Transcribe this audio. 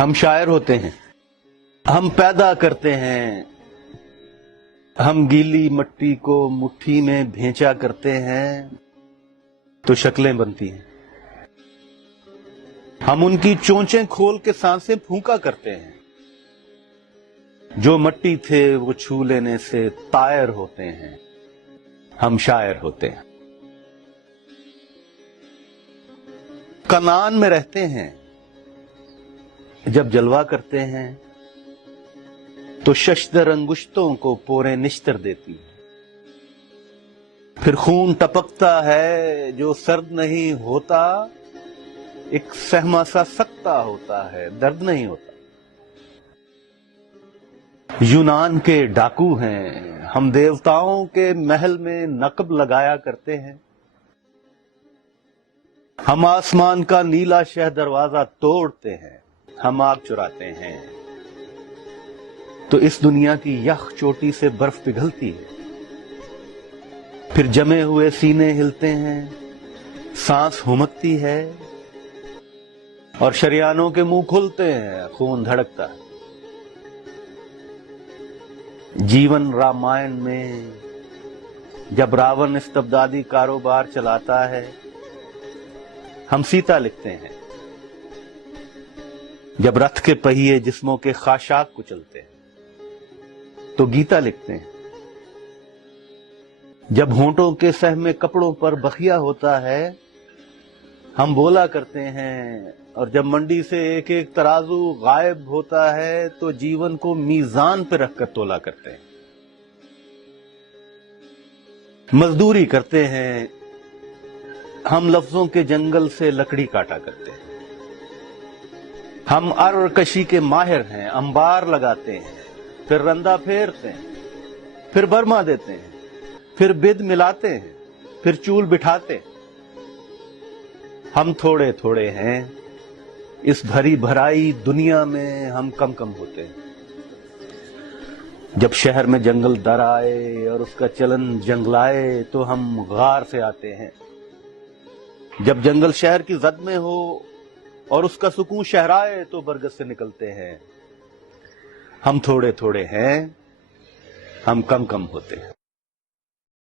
ہم شاعر ہوتے ہیں، ہم پیدا کرتے ہیں، ہم گیلی مٹی کو مٹھی میں بھینچا کرتے ہیں تو شکلیں بنتی ہیں۔ ہم ان کی چونچیں کھول کے سانسیں پھونکا کرتے ہیں۔ جو مٹی تھے وہ چھو لینے سے طائر ہوتے ہیں، ہم شاعر ہوتے ہیں۔ کنعان میں رہتے ہیں، جب جلوہ کرتے ہیں تو ششدر انگشتوں کو پورے نشتر دیتی ہیں۔ پھر خون ٹپکتا ہے جو سرد نہیں ہوتا، ایک سہما سا سکتا ہوتا ہے، درد نہیں ہوتا۔ یونان کے ڈاکو ہیں، ہم دیوتاؤں کے محل میں نقب لگایا کرتے ہیں۔ ہم آسمان کا نیلا شہ دروازہ توڑتے ہیں، ہم آگ چراتے ہیں تو اس دنیا کی یخ چوٹی سے برف پگھلتی ہے۔ پھر جمے ہوئے سینے ہلتے ہیں، سانس ہمکتی ہے اور شریانوں کے منہ کھلتے ہیں، خون دھڑکتا ہے۔ جیون رامائن میں جب راون استبدادی کاروبار چلاتا ہے، ہم سیتا لکھتے ہیں۔ جب رتھ کے پہیے جسموں کے خاشاک کچلتے ہیں تو گیتا لکھتے ہیں۔ جب ہونٹوں کے سہمے کپڑوں پر بخیا ہوتا ہے، ہم بولا کرتے ہیں، اور جب منڈی سے ایک ایک ترازو غائب ہوتا ہے تو جیون کو میزان پہ رکھ کر تولا کرتے ہیں۔ مزدوری کرتے ہیں، ہم لفظوں کے جنگل سے لکڑی کاٹا کرتے ہیں۔ ہم ار کشی کے ماہر ہیں، انبار لگاتے ہیں، پھر رندہ پھیرتے ہیں، پھر برما دیتے ہیں، پھر بد ملاتے ہیں، پھر چول بٹھاتے ہیں۔ ہم تھوڑے تھوڑے ہیں، اس بھری بھرائی دنیا میں ہم کم کم ہوتے ہیں۔ جب شہر میں جنگل در آئے اور اس کا چلن جنگلائے تو ہم غار سے آتے ہیں۔ جب جنگل شہر کی زد میں ہو اور اس کا سکون شہرائے تو برگد سے نکلتے ہیں۔ ہم تھوڑے تھوڑے ہیں، ہم کم کم ہوتے ہیں۔